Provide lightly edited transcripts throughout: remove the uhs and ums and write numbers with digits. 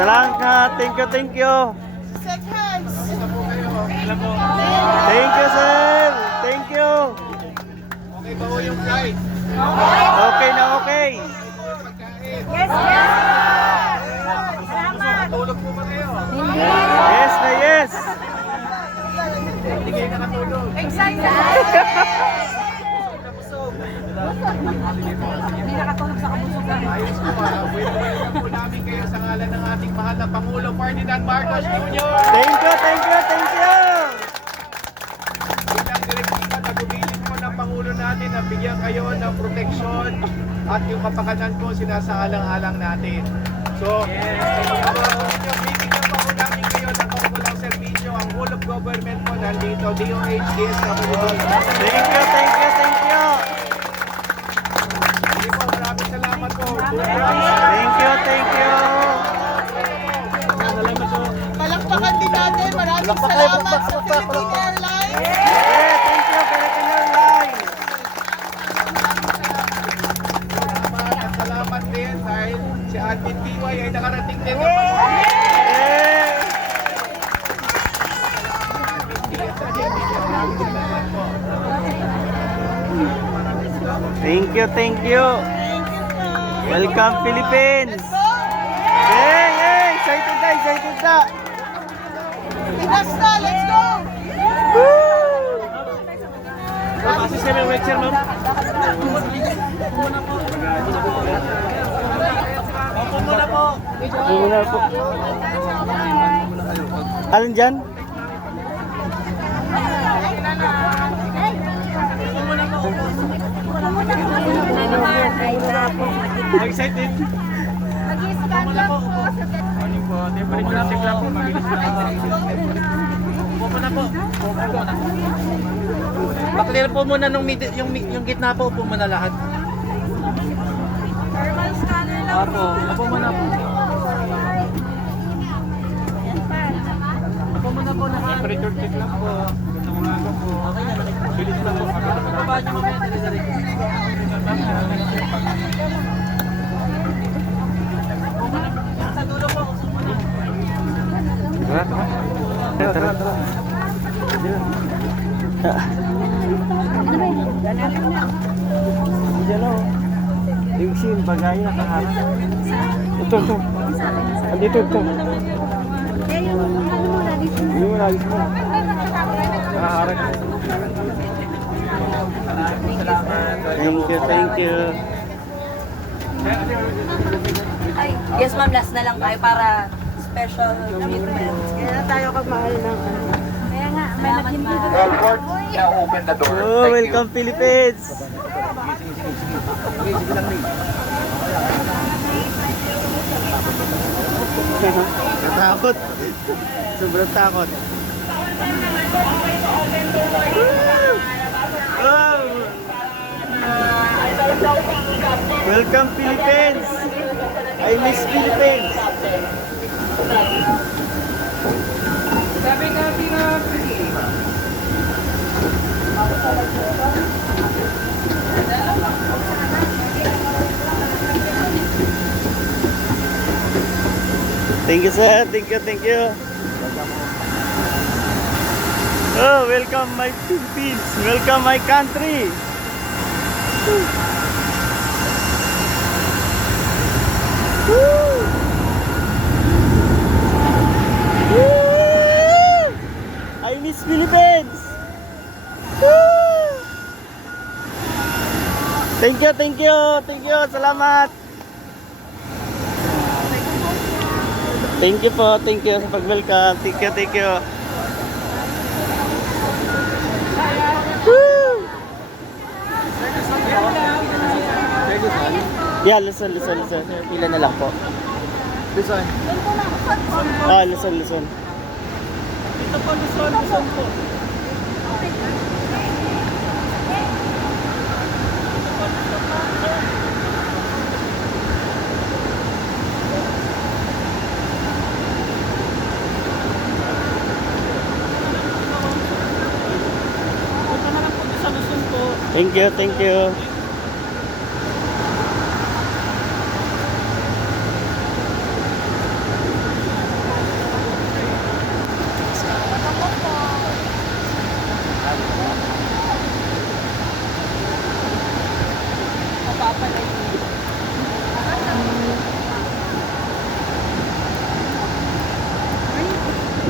Salamat, thank you, thank you. Shake hands. Thank you, sir. Thank you. Okay ba ho yung flight? Okay na okay. Yes, yes. Salamat. Tulog po ba kayo? Yes na yes. Hindi kayo nakatulog. Excited. Hindi nakatulog sa kabusugan. Ayos po, welcome po namin kayo sa ngalan ng ating mahal na Pangulo Ferdinand Marcos Jr. Thank you, thank you, thank you. Isang direktiba na gumiling po ng Pangulo natin na bigyan kayo ng proteksyon at yung kapakanan po sinasaalang-alang natin. So, bibigyan pa po namin kayo ng kaukulang serbisyo. Ang whole of government po nandito, DOH, DSWD. Thank you, thank you, thank you. Hindi po, maraming salamat po. Thank you, thank you. Palakpakan din natin. Maraming salamat sa Philippine Airlines. Yeah, thank you, Philippine Airlines. Salamat din dahil si Alvin Tiway ay nakarating din ng Yeah. Thank you, thank you. Welcome, Philippines. Hey, hey, excited na, excited na. Pinas na, let's go. Kasi siya may lecture, ma'am. Muna po. Alin dyan? Excited? Mag-i-scan lang po. Morning po. Temperature check lang po. Magilis na. Upo na po. Pa-clear po muna yung gitna po, upo muna lahat. Thermal scanner lang. Opo, upo muna po. Upo muna po lahat. Temperature check lang po. Gandang umaga po. Bilis lang po. Pababa niyo mamaya, dali-dali. Sa dulo po, upo muna. Tara. Diyan o. Yung sim, bagay na kaharap. Ito. Andito ito. Yung nagis mo. Kaharap. Thank you. Yes ma'am, last na lang tayo para special treatment. Kaya na tayo kamahal ng ano. Kaya nga, may nag-invite. Airport, now open the door. Oh, welcome Philippines. Natakot. Sobrang takot. Oh. Welcome Philippines. I miss Philippines. Thank you, sir. Thank you. Oh, welcome my Philippines. Welcome my country. Woo! Woo! I miss Philippines. Woo! Thank you. Salamat. Thank you po, sa pag-welcome. Thank you. Woo! Yeah, Luzon. Pila na lang po. Luzon. Luzon. Ito po, Luzon po. Thank you, thank you.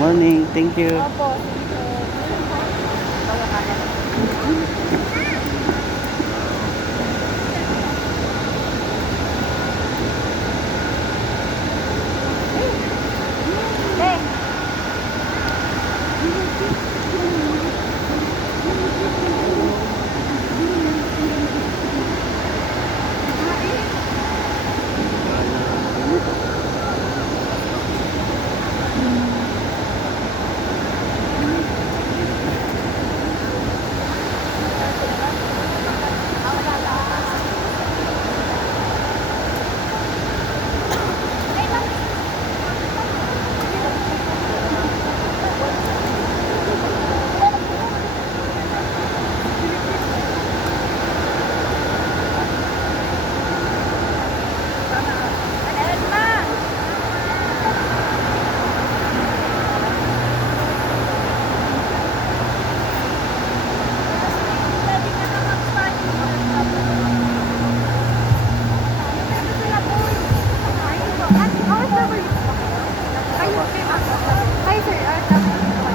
Morning, thank you.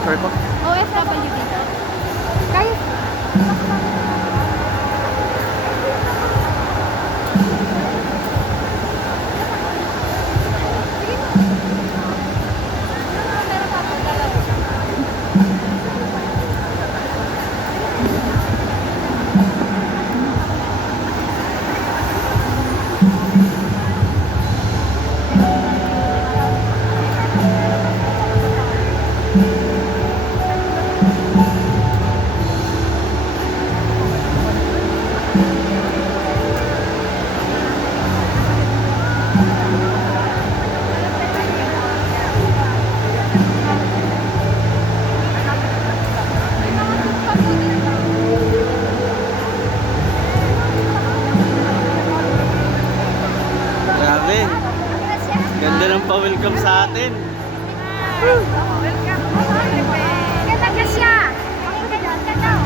Sorry po. OFW dito. Kayo, Grabe. Ganda ng pa-welcome sa atin. ganda ka siya. Ganda daw.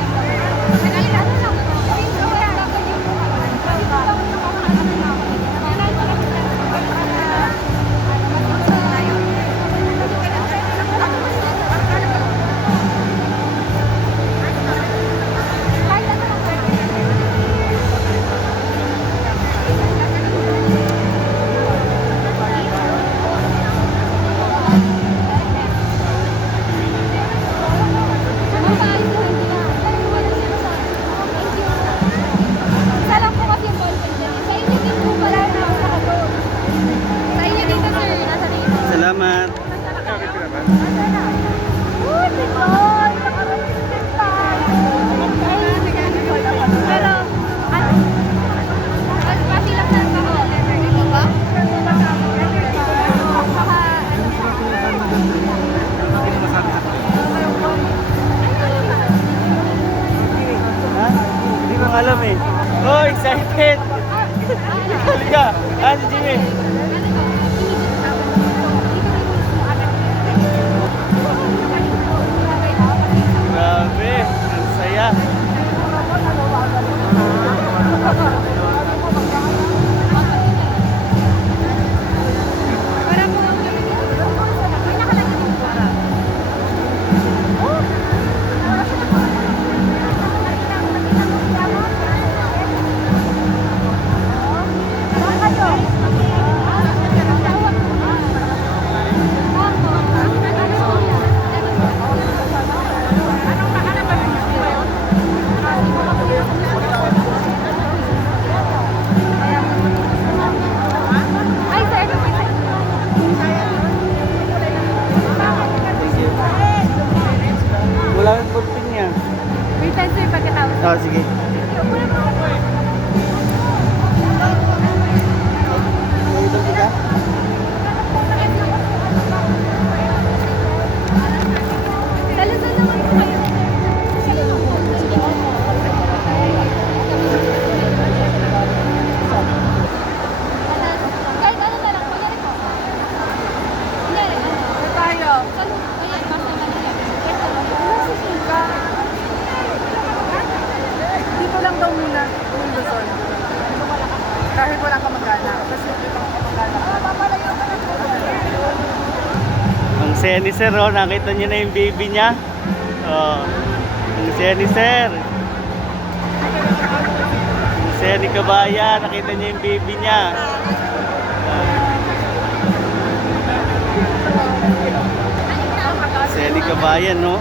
Salam po kasi yung ballpen dyan. Sa inyo din po pala na nakadoon. Sa inyo dito sir, nasa dito. Salamat. Uy, Nicole! Nakarating din tayo. Pero, ano? Pati lang na ako. Ito ba? Saka, Ha? Hindi ko alam eh. Oh, excited! Halika! Ah, si Jimmy! Grabe! Ang saya! para po, may nakalagay din po. Anong Kahit wala ka mag-anak. Kasi ibang kamag-anak. Ang saya ni Sir, oh, nakita niyo na yung baby niya. Oh, ang saya ni Sir. Ang saya ni Kabayan, nakita niyo yung baby niya. Ang saya ni Kabayan, no?